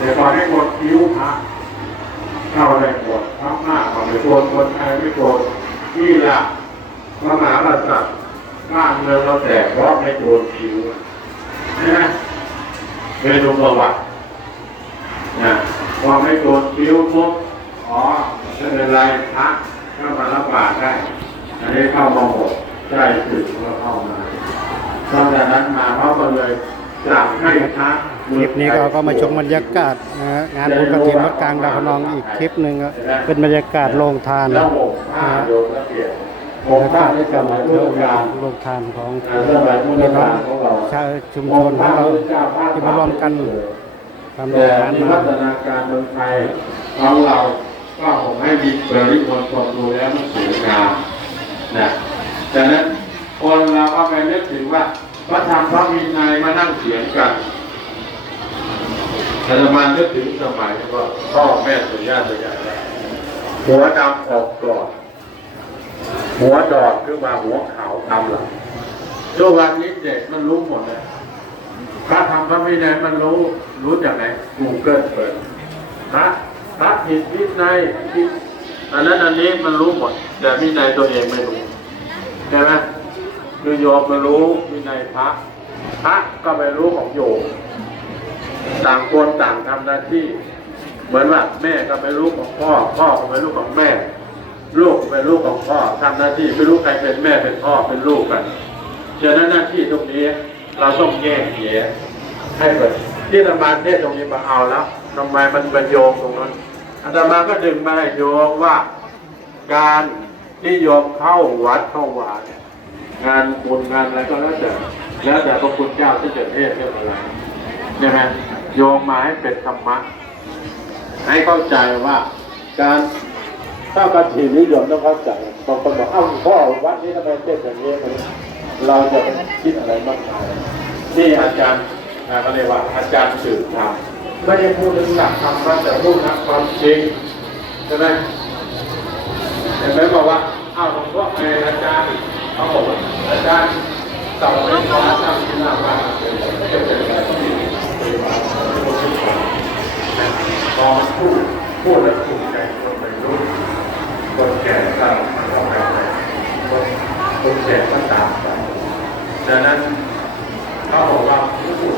แต่พอได้กดคิ้วพระเข้าได้กดพระหน้าของไปโกนคนไทยไม่โกนที่ละพระมหากษัตริย์บ้านเมืองเราแตกเพราะไม่โกนคิ้วใช่ไหมเคยดูประวัตินะพอไม่โกนคิ้วปุ๊บอ๋อไม่เป็นไรพระก็มารับบาตรได้อันนี้เข้ามาหกใช่สึกก็เข้ามาตั้งแต่นั้นมาเขาก็เลยสั่งให้พระ คลิปนี้ก็ก็มาชมบรรยากาศนะฮะงานบุญกระถินวัดกลางดาวพนองอีกคลิปหนึ่งครับเป็นบรรยากาศโรงทานนะฮะโยมระเบียบบรหรกยาผ้ากาศการสมัยพุเที่ทยวธกาลโรงทานของพี่น้องชาวชุมชนของเราที่มารวมกันทำโรงแต่ทานมีมาวัฒนาการเมืองไทยของเราก็ผมให้มีเปริมณฑลดูแล้วมันสวยงามนะดังนั้นคนเราก็ไปนึกถึงว่าพระธรรมพระวินัยมานั่งเขียนกัน อาตมานึกถึงสมัยว่าพ่อแม่สุญาติยายหัวดำออกก่อนหัวดอดขึ้นมาหัวขาวตามหลังทุกวันนี้เด็กมันรู้หมดเลยพระธรรมพระวินัยมันรู้รู้จากไหนกูเกิลเปิดพระพระผิดวินัยผิดอันนั้นอันนี้มันรู้หมด แต่วินัยตัวเองไม่รู้ใช่ไหมคือโยมมารู้วินัยพระพระก็ไปรู้ของโยม ต่างคนต่างทำหน้าที่ เหมือนว่าแม่ก็ไปรู้ของพ่อ พ่อก็ไปรู้ของแม่ ลูกเป็นลูกของพ่อทำหน้าที่ไม่รู้ใครเป็นแม่เป็นพ่อเป็นลูกกันฉะนั้นหน้าที่ตรงนี้เราต้องแยกแยะให้เกิดที่อาตมาเทศน์ตรงนี้มาเอาแล้วทำไมมันเป็นโยงตรงนั้นอาตมาก็ดึงมาให้โยงว่าการที่โยมเข้าวัดเข้าวาเนี่ยงานบุญงานอะไรก็แล้วแต่แล้วแต่พระคุณเจ้าที่จะเทศน์เรื่องอะไรใช่ไหม โยงมาให้เป็นธรรมะ ให้เข้าใจว่าการถ้ากฐินนิยมต้องเข้าใจบางคนบอกเอ้าพ่อวัดนี้ทำไมเทศอย่างนี้เราจะไปคิดอะไรมากมายนี่อาจารย์อ่าเขาเรียกว่าอาจารย์สื่อธรรมไม่ได้พูดถึงหลักธรรมะแต่พูดถึงความจริงใช่ไหมเห็นไหมบอกว่าเอ้าหลวงพ่อไออาจารย์เขาบอกว่าอาจารย์สอนไม่พอทำที่หน้าบ้านเป็นอะไรที่เป็นว่าพ อพูดพูดแล้วถูกใจคนไม่รู้คนแก่ก็มันก็ไปไปคนคนแก่ก็ตามไปดังนั้นเขาบอกว่าพูด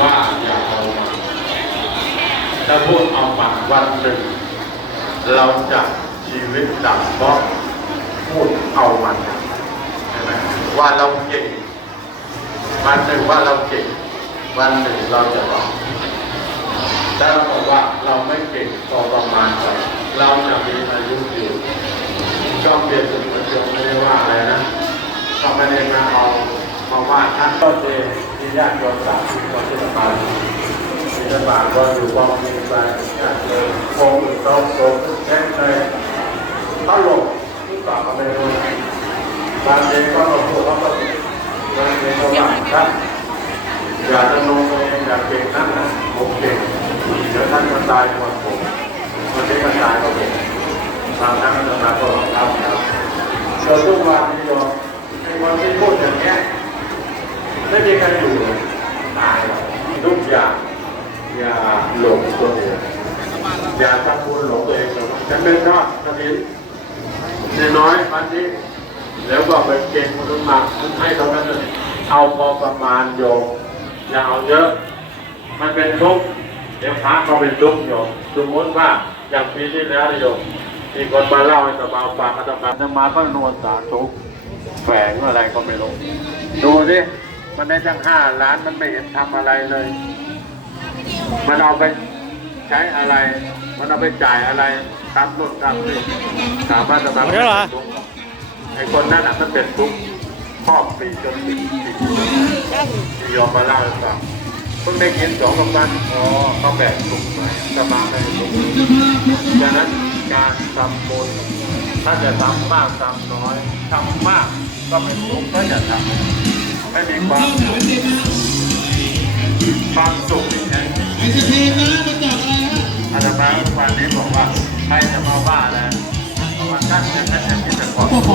ว่าอย่าเอามาถ้าพูดเอามาวันหนึ่งเราจะชีวิตดับเพราะพูดเอามันใช่ไหมว่าเราเก่งวันหนึ่งว่าเราเก่งวันหนึ่งเราจะบอก ถ้าเราบอกว่าเราไม่เก่งพอประมาณไปเราจะมีอายุยืนก็เปลี่ยนเป็นประโยชน์ไม่ได้ว่าอะไรนะก็ไม่ได้มาเอามาว่าท่านก็เจที่ญาติโยมสามสิบคนที่มาที่จะมาก็อยู่กองมีไปญาติโยมโกงโตโกงแค่ไหนเขาหลงที่ต่อเขาไม่รู้บางทีก็มาพูดเขาก็บางทีก็ว่าท่านอย่าจะลง ตายก่อนผมมันไม่มันตายก่อนผมบางครั้งมันจะมาก็หลอกเราครับเกิดทุกวันนี้โยมไอ้คนที่พูดอย่างเงี้ยไม่มีใครอยู่เลยตายรอกทุกอย่างอย่าหลงตัวเองอย่าทำบุญหลงตัวเองเลยฉันเป็นชอบกระถินน้อยวันนี้แล้วก็ไปเก่งคนมากมันให้เท่านั้นเลยเอาพอประมาณโยมอย่าเอาเยอะ มันเป็นทุกข์ เดี๋ยวพระก็เป็นทุกข์โยมสมมติว่าอย่างปีที่แล้วโยมมีคนมาเล่าให้ตมาฟังอาตมาอาตมาก็นวลสาธุแฝงอะไรก็ไม่รู้ดูดิมันได้ตั้งห้าล้านมันไม่เห็นทำอะไรเลย มันเอาไปใช้อะไร มันเอาไปจ่ายอะไรทำนู่นทำนี่ถามาอาตมาหมดแล้วเหรอไอ้คนนั้นอะมันเป็นทุกข์ครอบปีจนปีที่โยมมาเล่าให้ฟัง เพิ่งได้กินสองสามวันอ๋อเขาแบกถุงไปสมาไม่ถุงดังนั้นการทำบุญถ้าจะทำมากทำน้อยทำมากก็เป็นทุกข์ก็อย่าทำไม่มีความสุขความสุขนี่แท้ไอศครีมนะมาจากอะไรฮะอาตมาวันนี้บอกว่าใครจะมาว่านะว่าท่านจะท่านจะคิดแต่ความโอ้โห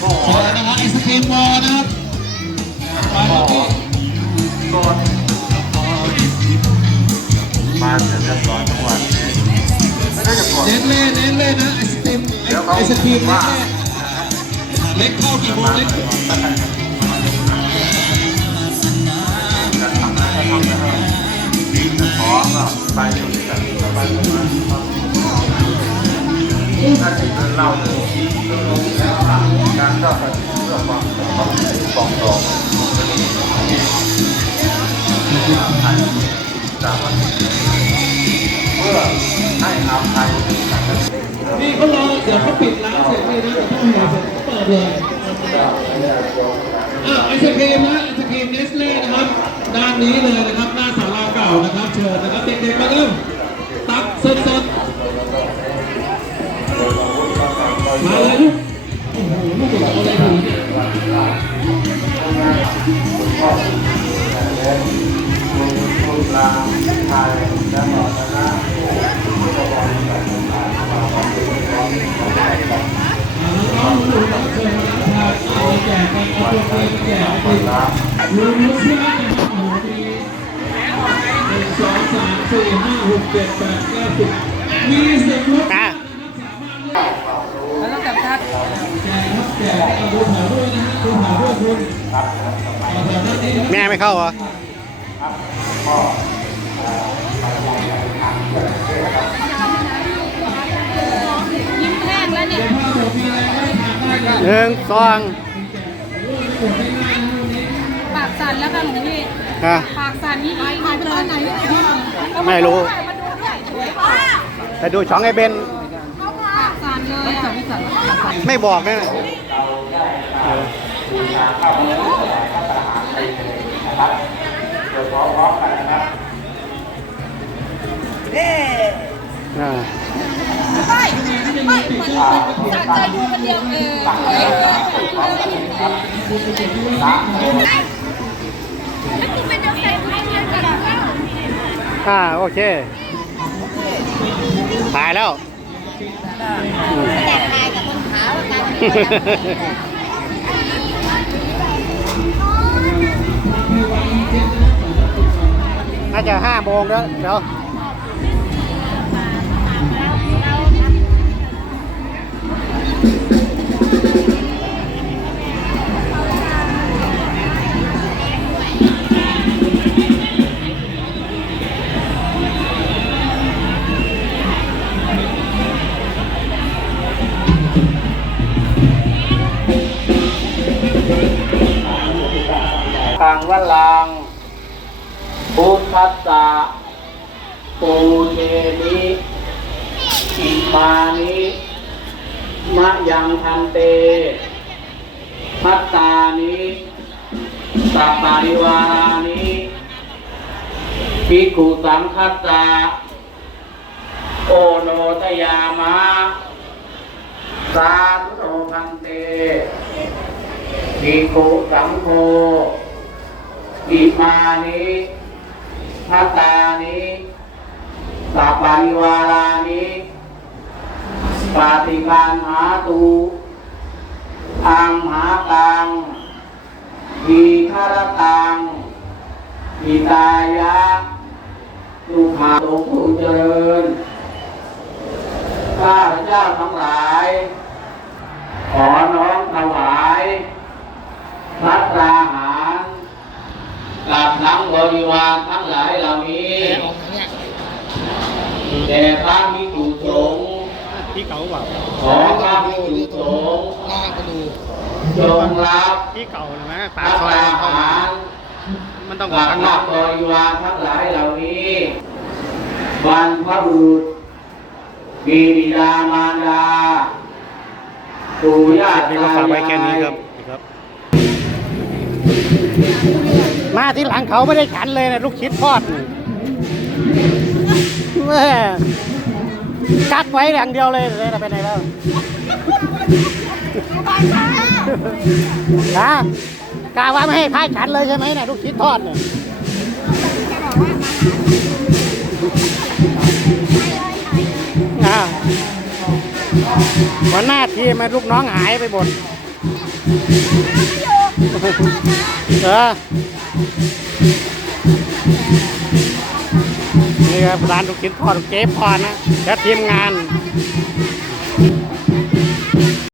โอ้โหสวยนะครับไอศครีมวอลนะครับ ไปโอ้ครับโหพี่โกรธมาเสร็จเรียบร้อยทั้งวันไม่ได้จะกดเน้นเล่เน้นเล่นะไอศครีมเดี๋ยวเขาไอศครีมเน้นว่เล่เล็กเข้ากี่โมงเล็กอะไรนะครับจะขอก็ไปอยู่ที่แบไปถ้าจะเดินเล่าเรื่องการก็เป็นเรื่องความความฟองดอง เสร็จนี่นะเดี๋ยวเขาห่เสร็จเปิดเลยอะไอศครีมนะไอศครีมเนสเล่นะครับ ด้านนี้เลยนะครับ หน้าศาลาเก่านะครับ เชิญนะครับเด็กๆมาเริ่มตักสดๆมาเลยลูกโอ้โหลูกเอาอะไรถึงเนี่ย น้องหนูเชิญมารับทานเอาแจกกันเอาตัวเองแจกไปรู้รู้เชื่อนะครับโอ้โหมีหนึ่งสองสามสี่ห้าหกเจ็ดแปดเก้าสิบมีสิบลือกแล้วต้องจับทัดแจกครับแจกดูแถวด้วยนะฮะดูแถวด้วยคุณแม่ไม่เข้าเหรอ หนึ่งสองโอ้โหไม่ง่ายนะวันนี้ปากสั่นแล้วค่ะหลวงพี่ฮะปากสั่นนี่หายหายไปตอนไหนเนี่ยไม่รู้มาดูด้วยสวยมากไปดูช่องไอ้เบนปากสั่นเลยอะพี่สั่นไม่บอกนะเอออ่าไม่ ไม่เหมือนสะใจดูคนเดียวเออสวยเลยแล้วคุณเป็นเจ้าแฟนคุณเรียนกันอ่าโอเคถ่ายแล้วอืมแต่ทายกับคนขาวกันน่าจะห้าโมงแล้วเดี๋ยว วลังพุทธัสสะปูเชนิอิมานิมะยังทันเตพัตตานิสัปปาริวารานิภิกขุสังคัสสะโอโนทยามะสาธุโนพันเตภิกขุสังโฆ อิมานิทัตตานิสัปริวารานิปาติการหาตูอังหาตังทีฆารตังอิตายะสุขาสงผู้เจริญข้าพเจ้าทั้งหลาย ขอน้อมถวายพัตตาหาร กับทั้งบริวารทั้งหลายเหล่านี้แด่พระภิกษุสงฆ์ พี่เก๋าแบบ ขอพระภิกษุสงฆ์ จงรับพี่เก๋าเห็นไหมปาพักฒซอยนาเข้าหามารมันต้องอกัอกบข้างนนัอกกบริวารทั้งหลายเหล่านี้บรรพบุรุษบิดามารดาปู่ย่าคลิปนี้ก็ฝากไว้แค่นี้ครับครับมาที่หลังเขาไม่ได้ฉันเลยนะลูกชิดทอดนี่แม่กักไว้อย่างเดียวเลยเลยนะไปไหนแล้ว ฮะกาว่าไม่ให้พายฉันเลยใช่ไหมเนะลูกชิดทอดเนี่ยอ่าวันหน้าทีมลูกน้องหายไปหมดเออนี่ครับร้านลูกชิ้นทอดเจ๊พรนะและทีมงาน